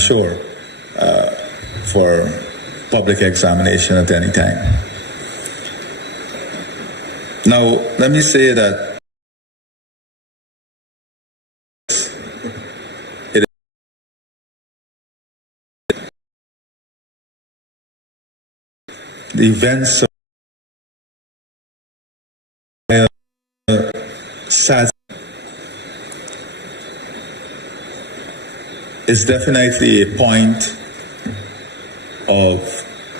sure, for public examination at any time. Now, let me say that the events sad is definitely a point of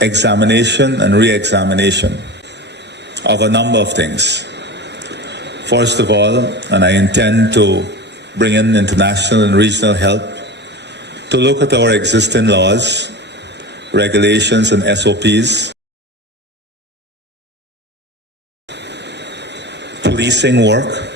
examination and re-examination of a number of things. First of all, and I intend to bring in international and regional help to look at our existing laws, regulations, and SOPs, policing work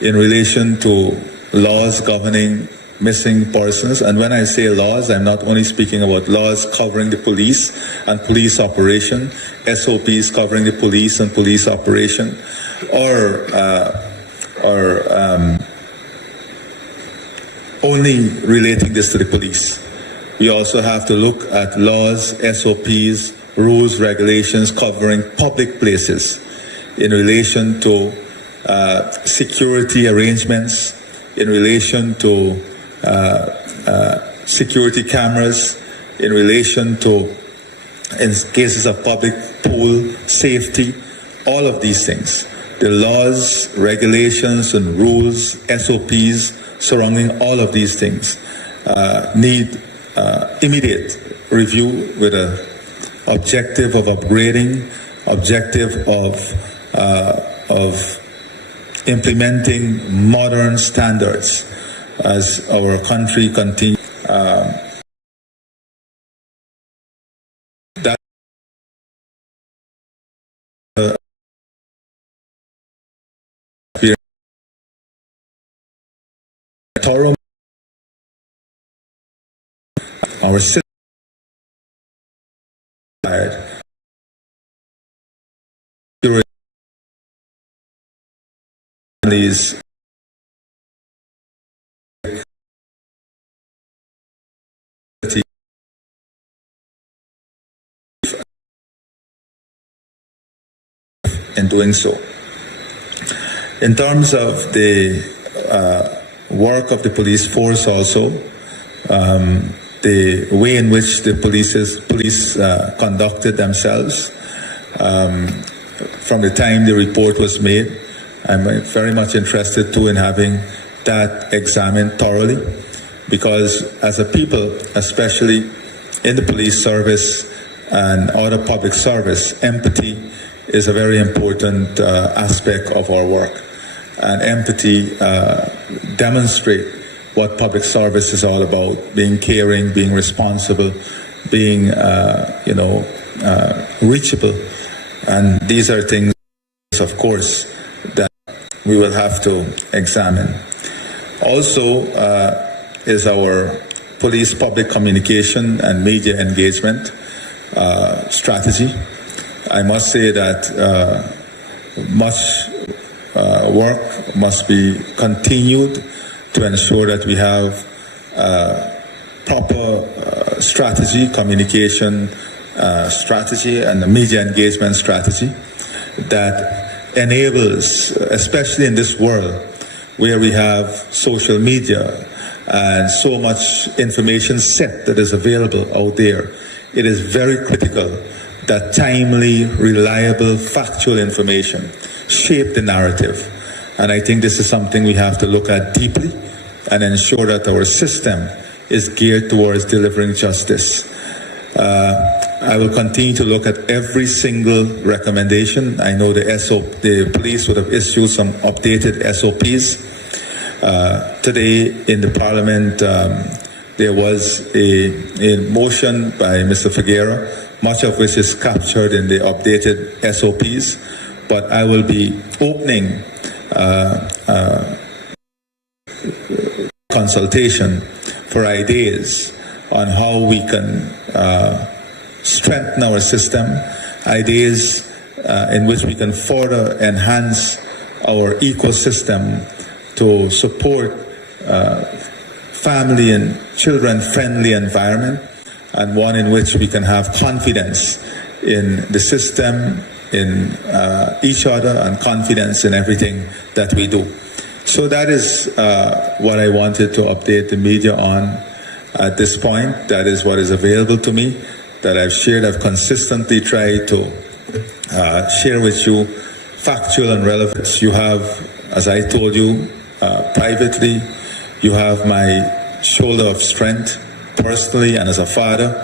in relation to laws governing missing persons. And when I say laws, I'm not only speaking about laws covering the police and police operation, SOPs covering the police and police operation, or only relating this to the police. We also have to look at laws, SOPs, rules, regulations covering public places in relation to security arrangements, in relation to security cameras, in relation to, in cases of public pool safety, all of these things. The laws, regulations, and rules, SOPs surrounding all of these things need immediate review with an objective of upgrading, objective of implementing modern standards as our country continues. That thorough our citizens these in doing so. In terms of the work of the police force also, the way in which the police conducted themselves from the time the report was made, I'm very much interested too in having that examined thoroughly, because as a people, especially in the police service and other public service, empathy is a very important aspect of our work. And empathy demonstrates what public service is all about: being caring, being responsible, being reachable. And these are things, of course, that we will have to examine. Also is our police public communication and media engagement strategy. I must say that much work must be continued to ensure that we have proper strategy, communication strategy, and the media engagement strategy that enables, especially in this world where we have social media and so much information set that is available out there, it is very critical that timely, reliable, factual information shape the narrative. And I think this is something we have to look at deeply and ensure that our system is geared towards delivering justice. I will continue to look at every single recommendation. I know the police would have issued some updated SOPs. Today in the Parliament, there was a motion by Mr. Figuera, much of which is captured in the updated SOPs, but I will be opening consultation for ideas on how we can strengthen our system, ideas in which we can further enhance our ecosystem to support family and children-friendly environment, and one in which we can have confidence in the system, in each other, and confidence in everything that we do. So that is what I wanted to update the media on at this point. That is what is available to me, that I've shared. I've consistently tried to share with you factual and relevant. You have, as I told you privately, you have my shoulder of strength personally and as a father.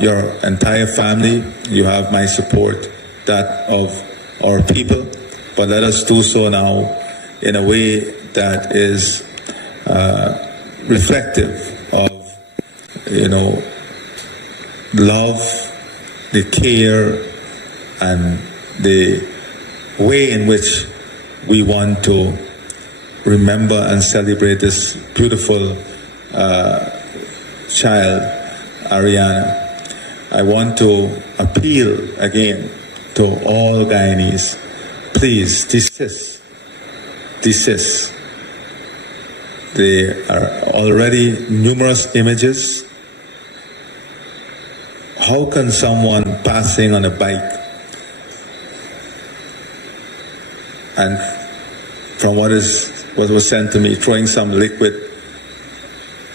Your entire family, you have my support, that of our people. But let us do so now in a way that is reflective of, love, the care, and the way in which we want to remember and celebrate this beautiful child, Ariana. I want to appeal again to all Guyanese, please desist. There are already numerous images. How can someone passing on a bike, and from what was sent to me, throwing some liquid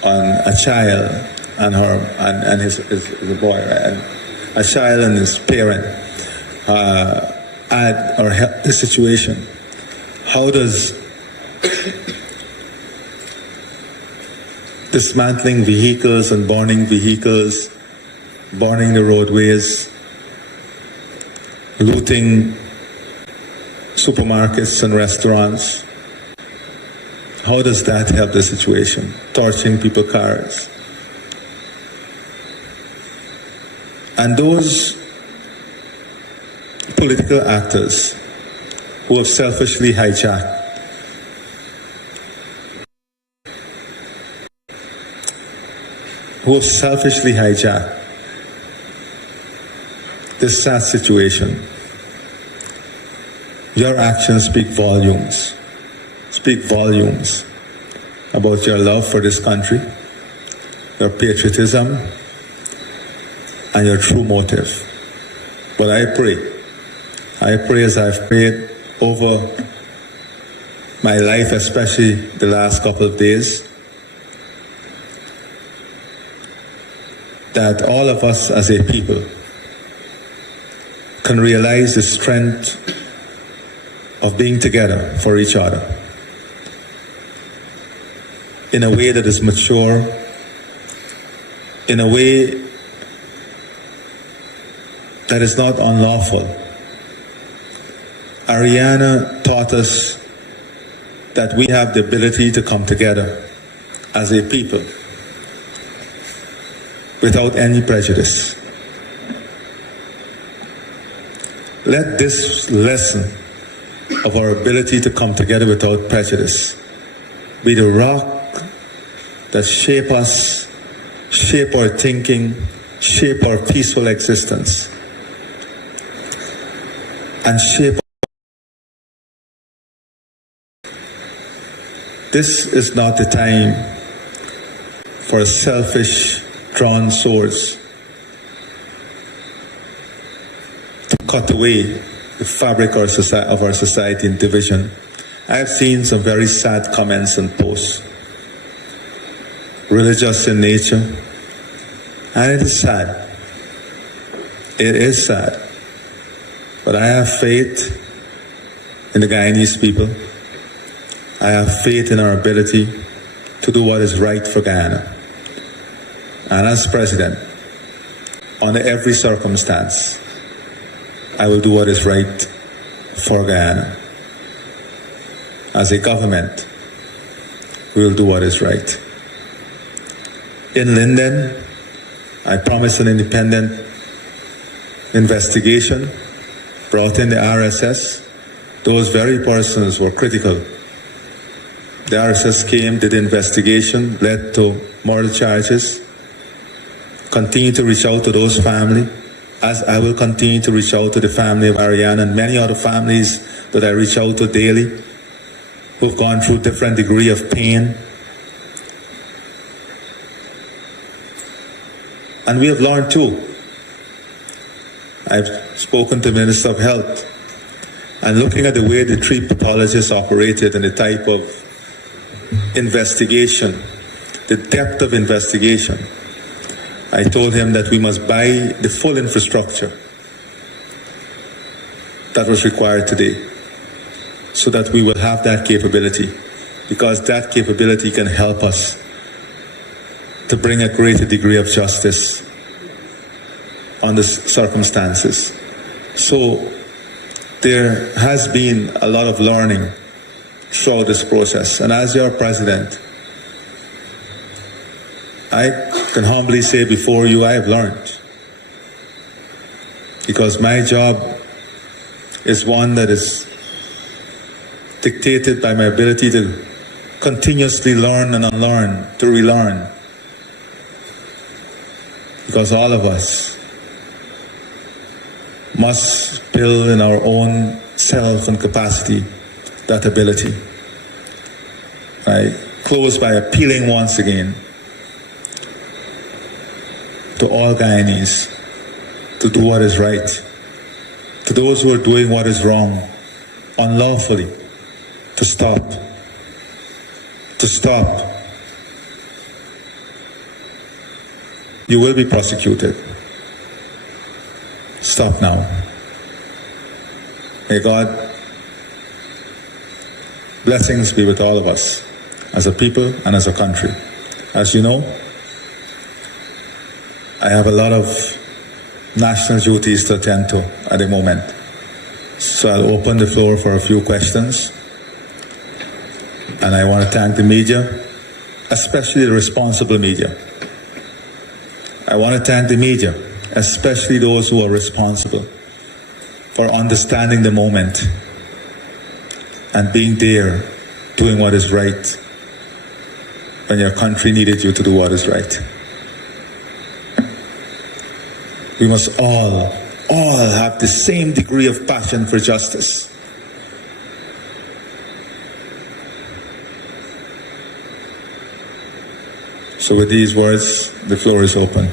on a child and his boy, and a child and his parent, add or help the situation? How does dismantling vehicles and burning vehicles, burning the roadways, looting supermarkets and restaurants, how does that help the situation? Torching people's cars. And those political actors who have selfishly hijacked this sad situation. Your actions speak volumes about your love for this country, your patriotism, and your true motive. But I pray as I've prayed over my life, especially the last couple of days, that all of us as a people can realize the strength of being together for each other in a way that is mature, in a way that is not unlawful. Ariana taught us that we have the ability to come together as a people without any prejudice. Let this lesson of our ability to come together without prejudice be the rock that shape us, shape our thinking, shape our peaceful existence, and shape. This is not the time for selfish, drawn swords to cut away the fabric of our society in division. I have seen some very sad comments and posts, religious in nature, and it is sad. It is sad. But I have faith in the Guyanese people. I have faith in our ability to do what is right for Guyana. And as president, under every circumstance, I will do what is right for Guyana. As a government, we will do what is right. In Linden, I promised an independent investigation, brought in the RSS. Those very persons were critical. The RSS came, did the investigation, led to murder charges. Continue to reach out to those families, as I will continue to reach out to the family of Ariana and many other families that I reach out to daily, who've gone through different degree of pain, And we have learned too. I've spoken to the Minister of Health, and looking at the way the three pathologists operated and the type of investigation, the depth of investigation, I told him that we must buy the full infrastructure that was required today so that we will have that capability, because that capability can help us to bring a greater degree of justice on the circumstances. So there has been a lot of learning throughout this process. And as your president, I can humbly say before you, I have learned. Because my job is one that is dictated by my ability to continuously learn and unlearn, to relearn. Because all of us must build in our own self and capacity that ability. I close by appealing once again to all Guyanese to do what is right, to those who are doing what is wrong, unlawfully, to stop. You will be prosecuted. Stop now. May God blessings be with all of us as a people and as a country. As you know, I have a lot of national duties to attend to at the moment. So I'll open the floor for a few questions. And I want to thank the media, especially the responsible media. I want to thank the media, especially those who are responsible, for understanding the moment and being there, doing what is right when your country needed you to do what is right. We must all have the same degree of passion for justice. So with these words, the floor is open.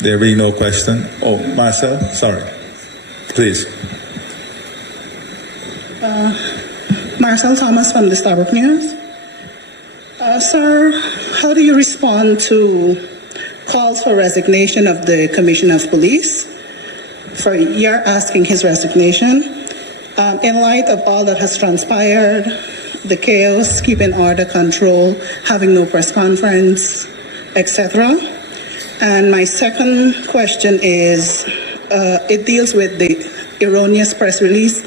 There being no question. Oh, Marcel, sorry. Please. Marcel Thomas from the Starbuck News. Sir, how do you respond to calls for resignation of the Commissioner of Police? You're asking his resignation. In light of all that has transpired, the chaos, keeping order, control, having no press conference, etc. And my second question is, it deals with the erroneous press release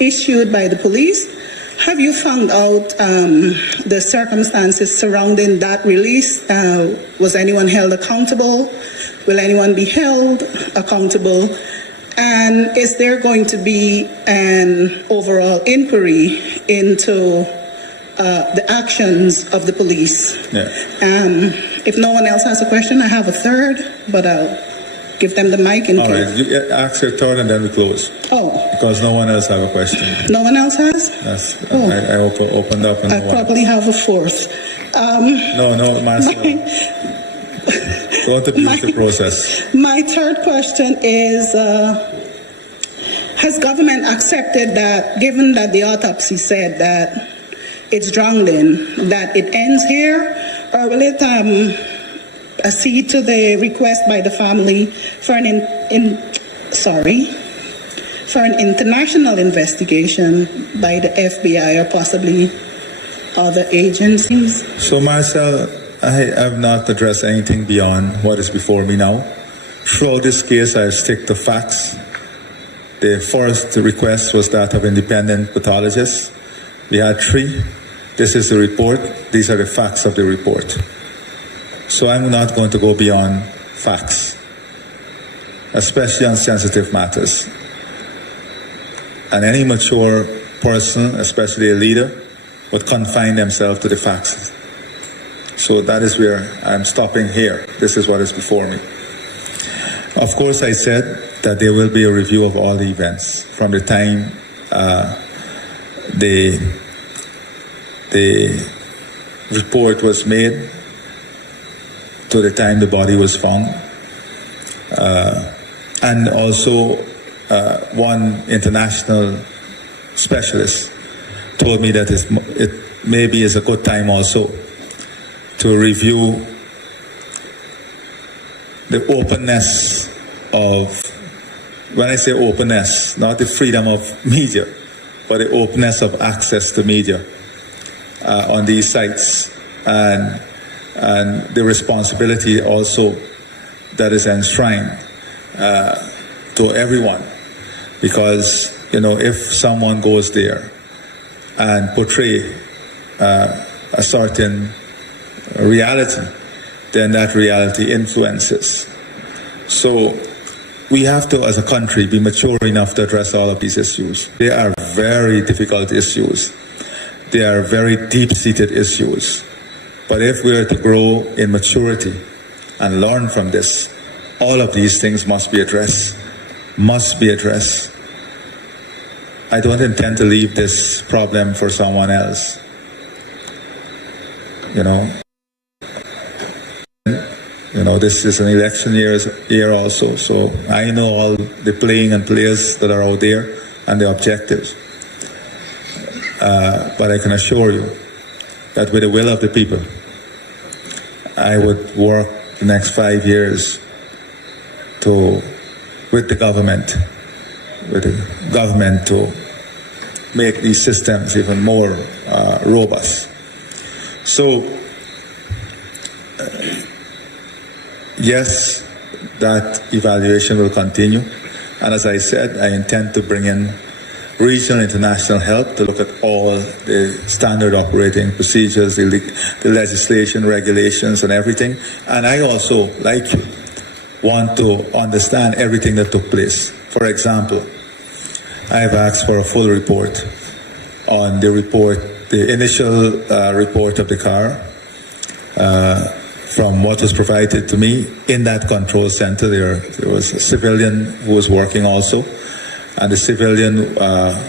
issued by the police. Have you found out the circumstances surrounding that release? Was anyone held accountable? Will anyone be held accountable? And is there going to be an overall inquiry into the actions of the police? Yeah. If no one else has a question, I have a third, but I'll give them the mic in case. All right, you ask your third and then we close. Oh. Because no one else have a question. No one else has? Yes. Oh. I opened up and I probably have a fourth. No, Marcel. Don't abuse the process. My third question is, has government accepted that, given that the autopsy said that it's drowning, that it ends here, or will it accede to the request by the family for an international investigation by the FBI or possibly other agencies? So, Marcel, I have not addressed anything beyond what is before me now. Throughout this case, I stick to facts. The first request was that of independent pathologists. We had 3. This is the report. These are the facts of the report. So I'm not going to go beyond facts, especially on sensitive matters. And any mature person, especially a leader, would confine themselves to the facts. So that is where I'm stopping here. This is what is before me. Of course, I said that there will be a review of all the events from the time the the report was made to the time the body was found. And also one international specialist told me that it maybe is a good time also to review the openness of, when I say openness, not the freedom of media, but the openness of access to media on these sites, and the responsibility also that is enshrined to everyone. Because, if someone goes there and portray a certain reality, then that reality influences. So we have to, as a country, be mature enough to address all of these issues. They are very difficult issues. They are very deep-seated issues. But if we are to grow in maturity and learn from this, all of these things must be addressed. Must be addressed. I don't intend to leave this problem for someone else. This is an election year also, so I know all the playing and players that are out there and the objectives. But I can assure you that with the will of the people, I would work the next 5 years with the government to make these systems even more robust. So, yes, that evaluation will continue. And as I said, I intend to bring in regional international help to look at all the standard operating procedures, the legislation, regulations, and everything. And I also, like you, want to understand everything that took place. For example, I have asked for a full report on the initial report of the car. From what was provided to me in that control center, there was a civilian who was working also. And the civilian,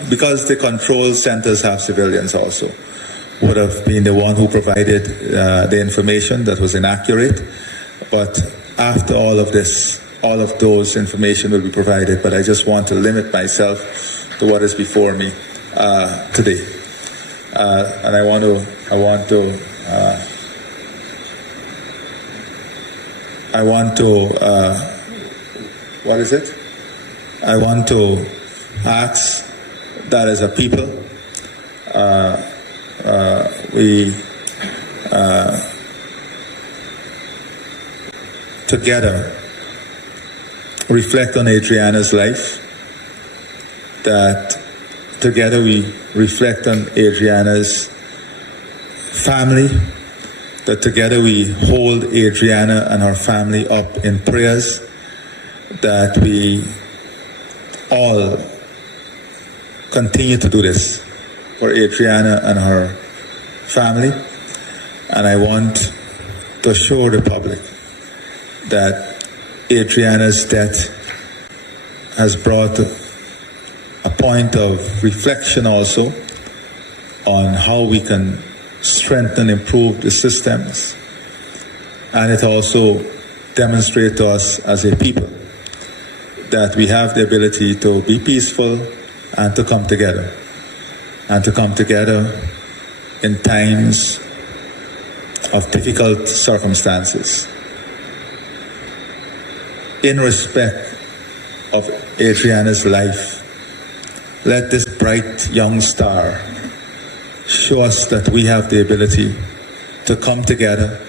because the control centers have civilians also, would have been the one who provided the information that was inaccurate. But after all of this, all of those information will be provided. But I just want to limit myself to what is before me today. And I want to ask that as a people, we together reflect on Adriana's life, that together we reflect on Adriana's family, that together we hold Adriana and her family up in prayers, that we all continue to do this for Adriana and her family. And I want to assure the public that Adriana's death has brought a point of reflection also on how we can strengthen and improve the systems. And it also demonstrates to us as a people that we have the ability to be peaceful and to come together. And to come together in times of difficult circumstances. In respect of Adriana's life, let this bright young star show us that we have the ability to come together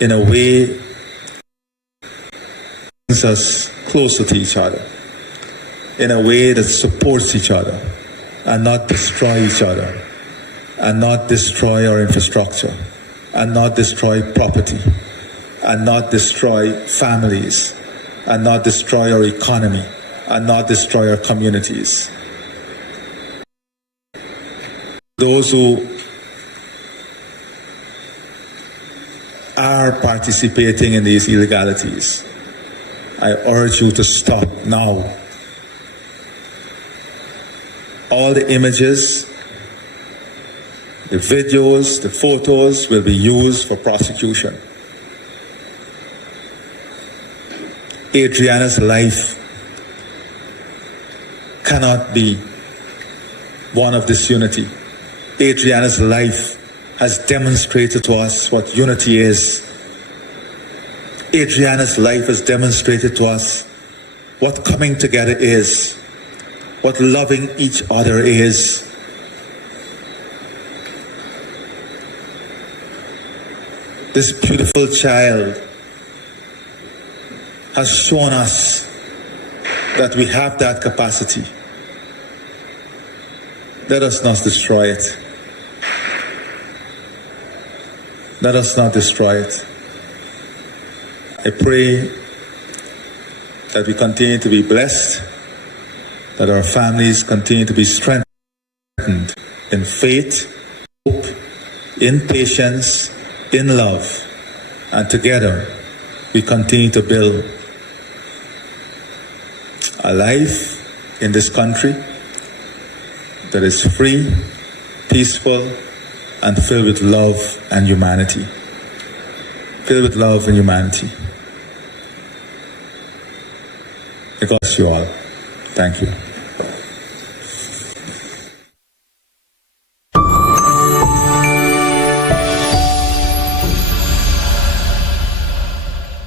in a way that brings us closer to each other, in a way that supports each other and not destroy each other, and not destroy our infrastructure, and not destroy property, and not destroy families, and not destroy our economy, and not destroy our communities. Those who are participating in these illegalities, I urge you to stop now. All the images The videos, the photos will be used for prosecution. Adriana's life cannot be one of disunity. Adriana's life has demonstrated to us what unity is. Adriana's life has demonstrated to us what coming together is, what loving each other is. This beautiful child has shown us that we have that capacity. Let us not destroy it. Let us not destroy it. I pray that we continue to be blessed, that our families continue to be strengthened in faith, hope, in patience, in love, and together we continue to build a life in this country that is free, peaceful, and filled with love and humanity. Filled with love and humanity. God bless you all. Thank you.